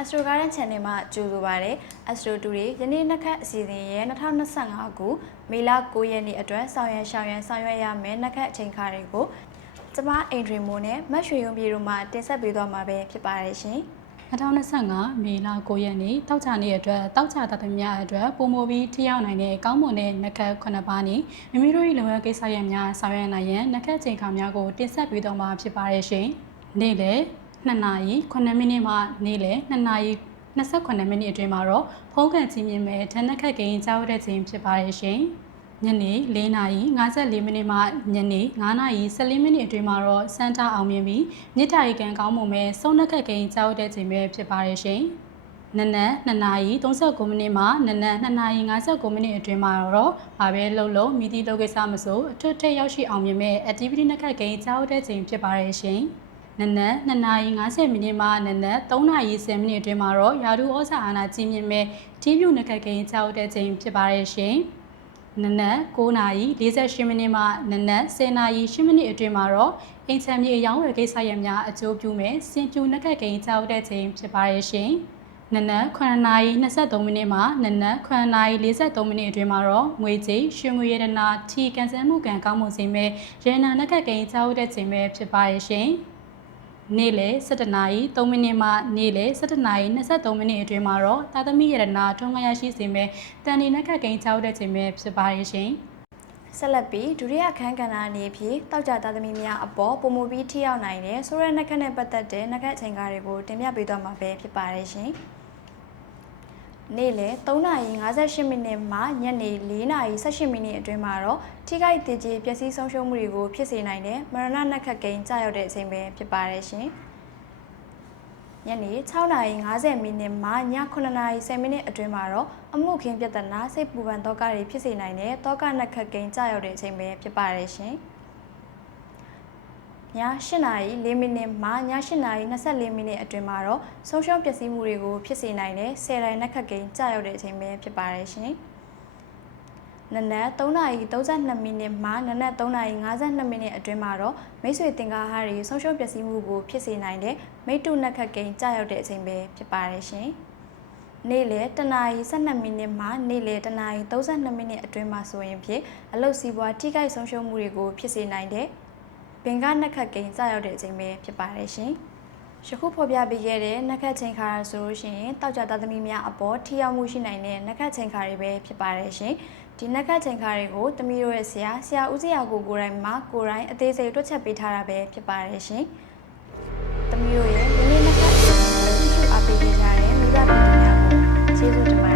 Astro Garden Channel မှာကြိုဆိုပါရစေ Astro တူတွေယနေ့နှစ်ခတ်အစီအစဉ်ရဲ့2025ခုမေလ9ရက်နေ့အတွက်ဆောင်ရွက်ရှောင်ရန်ဆောင်ရွက်ရမယ့်နှစ်ခတ်အချိန်ခါတွေကိုကျမအိမ်ဒရီမိုးနဲ့မတ်ရွှေရုံပြည်တို့မှတင်ဆက်ပေးသွားမှာပဲဖြစ်ပါတယ်ရှင်2025မေလ9ရက်နေ့တောက်ချနေ့အတွက်တောက်ချတသမများအတွက်ပုံမပြီးထိရောက်နိုင်တဲ့ကောင်းမွန်တဲ့နက္ခတ်9ပါးနဲ့မိမိတို့၏လုံရကိစ္စရပ်များဆောင်ရွက်နိုင်ရန်နက္ခတ်ချိန်ခါများကိုတင်ဆက်ပေးသွားမှာဖြစ်ပါတယ်ရှင်။နေ့လယ် 2နာရီ9မိနစ်မှနေ့လယ်2နာရီ28မိနစ်အတွင်းမှာတော့ဖုန်းကန်ကြီးမြင့်မဲ့ဓာတ်နက္ခတ်ကိန်းကြားရတဲ့ချိန်ဖြစ်ပါတယ်ရှင်။ညနေ4နာရီ54မိနစ်မှညနေ9နာရီ14မိနစ်အတွင်းမှာတော့စန်တာအောင်မြင်ပြီးမြစ်တာရီကန်ကောင်းမွန်မဲ့စုံနက်ခက်ကိန်းကြားရတဲ့ချိန်ပဲဖြစ်ပါတယ်ရှင်။နနက်2နာရီ39မိနစ်မှနနက်2နာရီ59မိနစ်အတွင်းမှာတော့ဘာပဲလှုပ်လို့မိသည့်လုပ်ကိစ္စမဆိုအထွတ်ထိပ်ရောက်ရှိအောင်မြင်မဲ့ activity နက်ခက်ကိန်းကြားရတဲ့ချိန်ဖြစ်ပါတယ်ရှင်။ နနက်2နာရီ50မိနစ်မှနနက်3နာရီ10မိနစ်အတွင်းမှာတော့ရာထူးဩဇာအာဏာကြီးမြင့်မဲ့တီးပြူနက်ခက်ကိန်းကြားရတဲ့ချိန်ဖြစ်ပါတယ်ရှင်။နနက်9နာရီ48မိနစ်မှနနက်10နာရီ10မိနစ်အတွင်းမှာတော့အင်ချမ်းမြေအယောင်းဝယ်ကိစ္စရပ်များအကျိုးပြုမဲ့စင်ပြူနက်ခက်ကိန်းကြားရတဲ့ချိန်ဖြစ်ပါတယ်ရှင်။နနက်9နာရီ23မိနစ်မှနနက်9နာရီ43မိနစ်အတွင်းမှာတော့ငွေကြေးရွှေငွေရတနာထီကန်ဆယ်မှုကံကောင်းမှုစီမဲ့ရတနာနက်ခက်ကိန်းကြားရတဲ့ချိန်ပဲဖြစ်ပါတယ်ရှင်။ နေ့လယ်17နာရီ3မိနစ်မှနေ့လယ်17နာရီ23မိနစ်အတွင်းမှာတော့တာသမီရတနာထုံးခါရရှိစေမဲ့တန်ဒီနက်ခတ်ကိန်းကြားတဲ့ချိန်ပဲဖြစ်ပါတယ်ရှင်။ဆက်လက်ပြီးဒုတိယခန်းကဏ္ဍအနေဖြင့်တောက်ကြသားသမီးများအပေါ်ပုံမူပြီးထိရောက်နိုင်တဲ့ဆိုရဲနှက်ခတ်နဲ့ပတ်သက်တဲ့နှက်ခတ်အချိန်ကားတွေကိုတင်ပြပေးသွားမှာပဲဖြစ်ပါတယ်ရှင်။ နေ့လယ်3:58မိနစ်မှညနေ4:18မိနစ်အတွင်းမှာတော့ထိခိုက်တည်ကြည်ပျက်စီးဆုံးရှုံးမှုတွေကိုဖြစ်စေနိုင်တဲ့မရဏနှက်ခတ်ကိန်းကြာရောက်တဲ့အချိန်ပဲဖြစ်ပါတယ်ရှင်။ညနေ6:50မိနစ်မှည9:10မိနစ်အတွင်းမှာတော့အမှုခင်းပြဿနာစိတ်ပူပန်သောကတွေဖြစ်စေနိုင်တဲ့သောကနက်ခတ်ကိန်းကြာရောက်တဲ့အချိန်ပဲဖြစ်ပါတယ်ရှင်။ည 8နာရီ4မိနစ်မှည8နာရီ24မိနစ်အတွင်းမှာတော့ဆုံးရှုံးပျက်စီးမှုတွေကိုဖြစ်စေနိုင်တဲ့10တိုင်းနက်ခတ်ကိန်းကြာရောက်တဲ့အချိန်ပဲဖြစ်ပါတယ်ရှင်။နနက်3:32မိနစ်မှနနက်3:52မိနစ်အတွင်းမှာတော့မိတ်ဆွေတင်ကားဟာတွေဆုံးရှုံးပျက်စီးမှုကိုဖြစ်စေနိုင်တဲ့မိတ္တုနက်ခတ်ကိန်းကြာရောက်တဲ့အချိန်ပဲဖြစ်ပါတယ်ရှင်။နေ့လယ်တနာရီ12မိနစ်မှနေ့လယ်တနာရီ32မိနစ်အတွင်းမှာဆိုရင်ဖြင့်အလုတ်စီးပွားထိခိုက်ဆုံးရှုံးမှုတွေကိုဖြစ်စေနိုင်တဲ့ ဘင်္ဂနက်ခတ်ကိန်းကြာရောက်တဲ့အချိန်ပဲဖြစ်ပါတယ်ရှင်။ယခုဖော်ပြပေးခဲ့တဲ့နက်ခတ်ချိန်ခါဆိုလို့ရှိရင်တောက်ကြသားသမီးများအပေါ်ထိရောက်မှုရှိနိုင်တဲ့နက်ခတ်ချိန်ခါတွေပဲဖြစ်ပါတယ်ရှင်။ဒီနက်ခတ်ချိန်ခါတွေကိုသမီးတို့ရဲ့ဆရာဆရာဦးစရာကိုကိုယ်တိုင်မှာကိုယ်တိုင်အသေးစိတ်တွက်ချက်ပေးထားတာပဲဖြစ်ပါတယ်ရှင်။သမီးတို့ရဲ့ဒီနေ့နက်ခတ်အပေးကြတဲ့မိဘပြည်များကိုကျေးဇူးတင်ပါတယ်